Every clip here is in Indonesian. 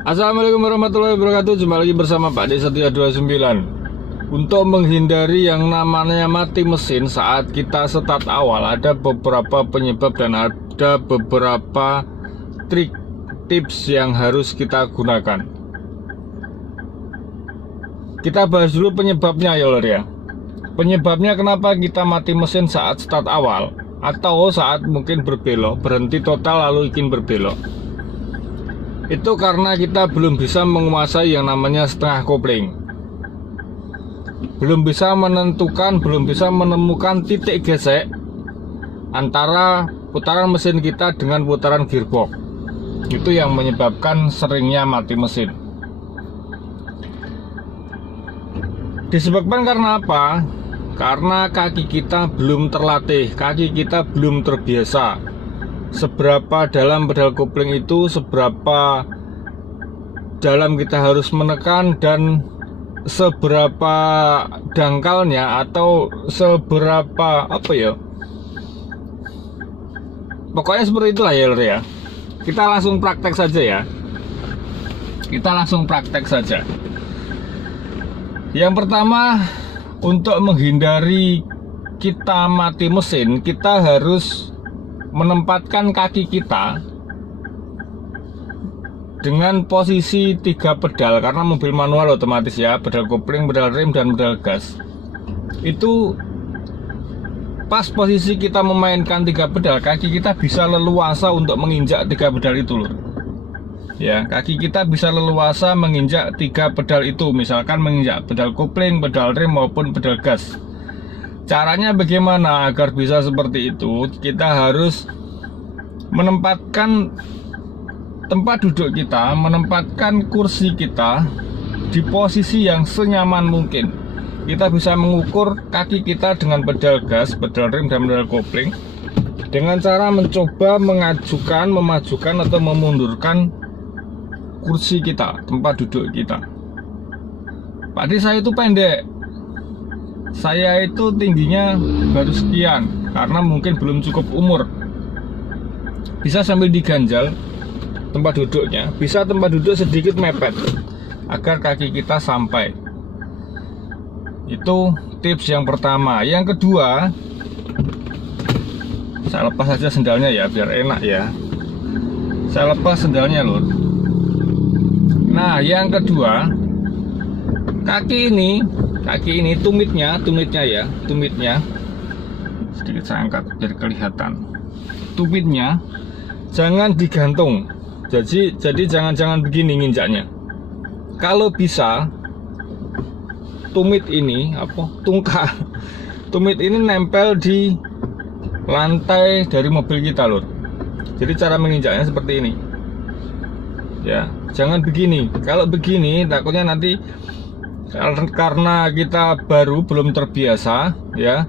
Assalamualaikum warahmatullahi wabarakatuh. Jumpa lagi bersama Pak D Setia 29. Untuk menghindari yang namanya mati mesin saat kita start awal, ada beberapa penyebab dan ada beberapa trik tips yang harus kita gunakan. Kita bahas dulu penyebabnya ya lor ya. Penyebabnya kenapa kita mati mesin saat start awal atau saat mungkin berbelok, berhenti total lalu ingin berbelok. Itu karena kita belum bisa menguasai yang namanya setengah kopling. Belum bisa menentukan, belum bisa menemukan titik gesek antara putaran mesin kita dengan putaran gearbox. Itu yang menyebabkan seringnya mati mesin. Disebabkan karena apa? Karena kaki kita belum terlatih, kaki kita belum terbiasa. Seberapa dalam pedal kopling itu, seberapa dalam kita harus menekan, dan seberapa dangkalnya atau seberapa apa ya, pokoknya seperti itulah ya lor ya. Kita langsung praktek saja ya. Kita langsung praktek saja. Yang pertama, untuk menghindari kita mati mesin, kita harus menempatkan kaki kita dengan posisi 3 pedal, karena mobil manual otomatis ya, pedal kopling, pedal rem, dan pedal gas. Itu pas posisi kita memainkan 3 pedal, kaki kita bisa leluasa untuk menginjak 3 pedal itu loh. Ya, kaki kita bisa leluasa menginjak 3 pedal itu, misalkan menginjak pedal kopling, pedal rem, maupun pedal gas. Caranya bagaimana agar bisa seperti itu? Kita harus menempatkan tempat duduk kita, menempatkan kursi kita di posisi yang senyaman mungkin. Kita bisa mengukur kaki kita dengan pedal gas, pedal rem, dan pedal kopling dengan cara mencoba mengajukan, memajukan, atau memundurkan kursi kita, tempat duduk kita. Pak D, saya itu pendek, saya itu tingginya baru sekian, karena mungkin belum cukup umur. Bisa sambil diganjal tempat duduknya, bisa tempat duduk sedikit mepet agar kaki kita sampai. Itu tips yang pertama. Yang kedua, saya lepas saja sendalnya ya biar enak ya. Saya lepas sendalnya lur. Nah, yang kedua, kaki ini tumitnya ya, tumitnya sedikit saya angkat biar kelihatan. Tumitnya jangan digantung. Jadi jangan begini nginjaknya. Kalau bisa tumit ini tumit ini nempel di lantai dari mobil kita lur. Jadi cara menginjaknya seperti ini. Ya, jangan begini. Kalau begini takutnya nanti karena kita baru belum terbiasa ya,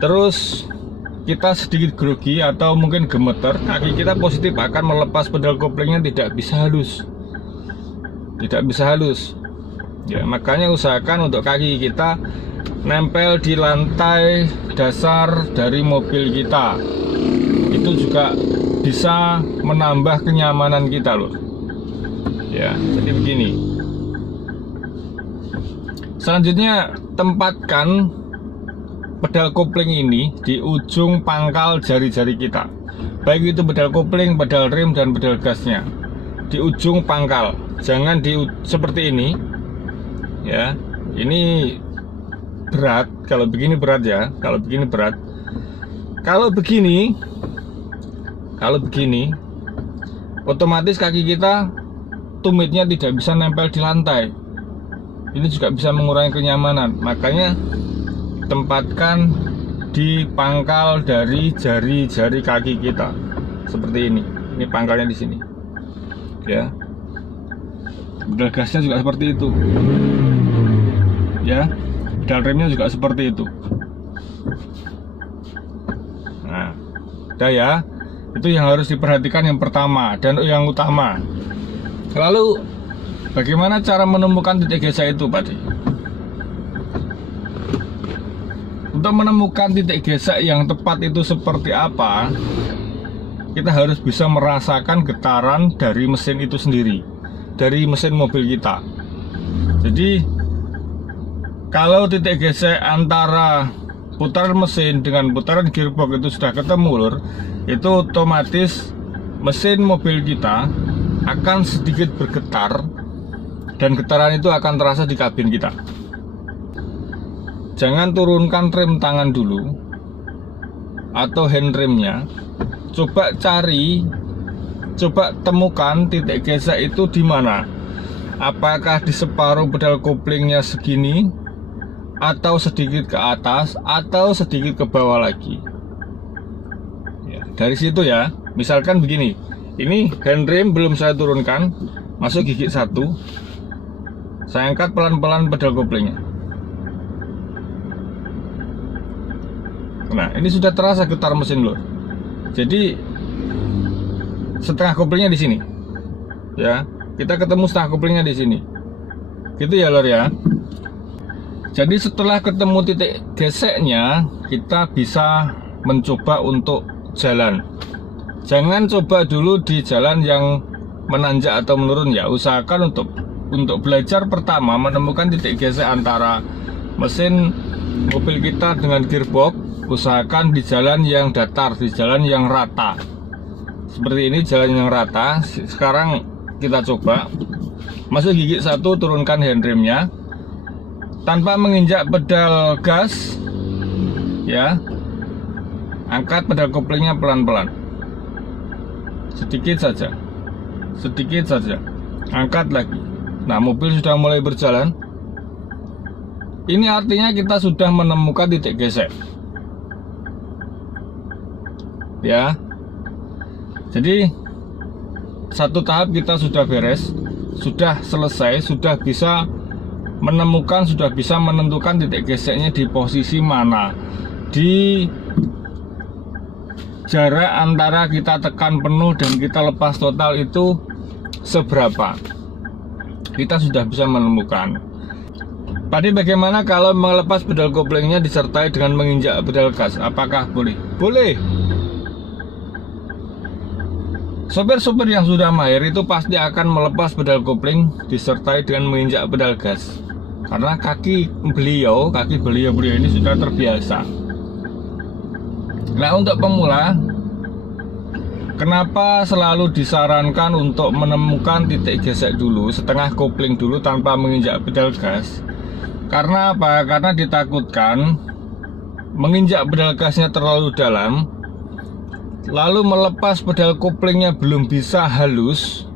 terus kita sedikit grogi atau mungkin gemeter, kaki kita positif akan melepas pedal koplingnya, tidak bisa halus ya. Makanya usahakan untuk kaki kita nempel di lantai dasar dari mobil kita. Itu juga bisa menambah kenyamanan kita loh ya. Jadi begini. Selanjutnya, tempatkan pedal kopling ini di ujung pangkal jari-jari kita, baik itu pedal kopling, pedal rem, dan pedal gasnya. Di ujung pangkal, jangan seperti ini ya. Ini berat, kalau begini berat ya, kalau begini berat. Kalau begini otomatis kaki kita tumitnya tidak bisa nempel di lantai. Ini juga bisa mengurangi kenyamanan. Makanya tempatkan di pangkal dari jari-jari kaki kita seperti ini. Ini pangkalnya di sini ya. Pedal gasnya juga seperti itu ya. Pedal remnya juga seperti itu. Nah, udah ya. Itu yang harus diperhatikan yang pertama dan yang utama. Lalu bagaimana cara menemukan titik gesek itu Pak D? Untuk menemukan titik gesek yang tepat itu seperti apa, kita harus bisa merasakan getaran dari mesin itu sendiri. dari mesin mobil kita. Jadi kalau titik gesek antara putaran mesin dengan putaran gearbox itu sudah ketemu lur, itu otomatis mesin mobil kita akan sedikit bergetar, dan getaran itu akan terasa di kabin kita. Jangan turunkan rem tangan dulu atau handremnya. Coba temukan titik gesek itu di mana. Apakah di separuh pedal koplingnya segini, atau sedikit ke atas, atau sedikit ke bawah lagi. Ya, dari situ ya. Misalkan begini, ini handrem belum saya turunkan, masuk gigi 1. Saya angkat pelan-pelan pedal koplingnya. Nah, ini sudah terasa getar mesin lur. Jadi setengah koplingnya di sini. Ya, kita ketemu setengah koplingnya di sini. Gitu ya lur ya. Jadi setelah ketemu titik geseknya, kita bisa mencoba untuk jalan. Jangan coba dulu di jalan yang menanjak atau menurun ya. Usahakan untuk belajar pertama menemukan titik gesek antara mesin mobil kita dengan gearbox. Usahakan di jalan yang datar, di jalan yang rata. Seperti ini jalan yang rata. Sekarang kita coba masuk gigi 1, turunkan handremnya tanpa menginjak pedal gas ya. Angkat pedal koplingnya pelan-pelan, sedikit saja, sedikit saja. Angkat lagi. Nah, mobil sudah mulai berjalan. Ini artinya kita sudah menemukan titik gesek ya. Jadi satu tahap kita sudah beres, sudah selesai, sudah bisa menemukan, sudah bisa menentukan titik geseknya di posisi mana, di jarak antara kita tekan penuh dan kita lepas total itu seberapa. Kita sudah bisa menemukan. Tadi bagaimana kalau melepas pedal koplingnya disertai dengan menginjak pedal gas? Apakah boleh? Boleh. Sopir-sopir yang sudah mahir itu pasti akan melepas pedal kopling disertai dengan menginjak pedal gas. Karena kaki beliau ini sudah terbiasa. Nah, untuk pemula, kenapa selalu disarankan untuk menemukan titik gesek dulu, setengah kopling dulu tanpa menginjak pedal gas? Karena apa? Karena ditakutkan menginjak pedal gasnya terlalu dalam, lalu melepas pedal koplingnya belum bisa halus,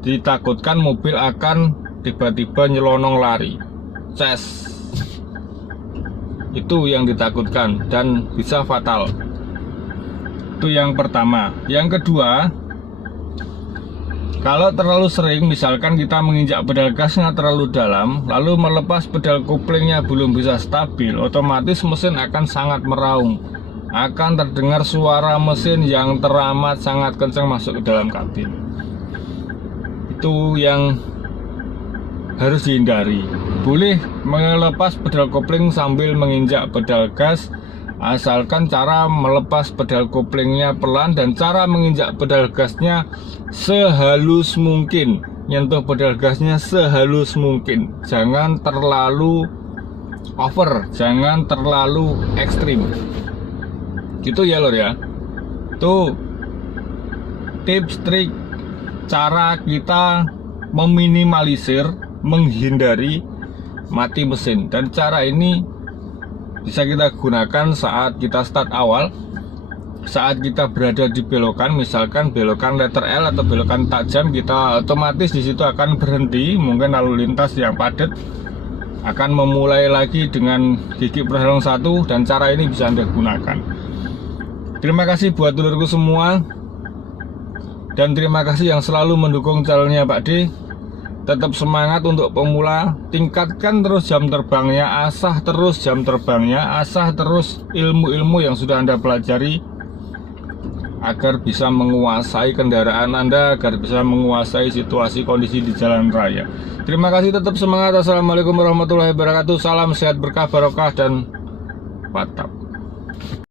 ditakutkan mobil akan tiba-tiba nyelonong lari, ces. Itu yang ditakutkan dan bisa fatal. Itu yang pertama. Yang kedua, kalau terlalu sering, misalkan kita menginjak pedal gasnya terlalu dalam, lalu melepas pedal koplingnya belum bisa stabil, otomatis mesin akan sangat meraung. Akan terdengar suara mesin yang teramat sangat kencang masuk ke dalam kabin. Itu yang harus dihindari. Boleh melepas pedal kopling sambil menginjak pedal gas, asalkan cara melepas pedal koplingnya pelan dan cara menginjak pedal gasnya sehalus mungkin. Nyentuh pedal gasnya sehalus mungkin. Jangan terlalu over, jangan terlalu ekstrim. Gitu ya lor ya. Tuh tips trik cara kita meminimalisir, menghindari mati mesin. Dan cara ini bisa kita gunakan saat kita start awal, saat kita berada di belokan, misalkan belokan letter L atau belokan tajam, kita otomatis di situ akan berhenti. Mungkin lalu lintas yang padat akan memulai lagi dengan gigi perhelong 1, dan cara ini bisa Anda gunakan. Terima kasih buat dulurku semua, dan terima kasih yang selalu mendukung channelnya Pak D. Tetap semangat untuk pemula, tingkatkan terus jam terbangnya, asah terus jam terbangnya, asah terus ilmu-ilmu yang sudah Anda pelajari, agar bisa menguasai kendaraan Anda, agar bisa menguasai situasi kondisi di jalan raya. Terima kasih, tetap semangat. Assalamualaikum warahmatullahi wabarakatuh. Salam sehat, berkah, barokah, dan mantap.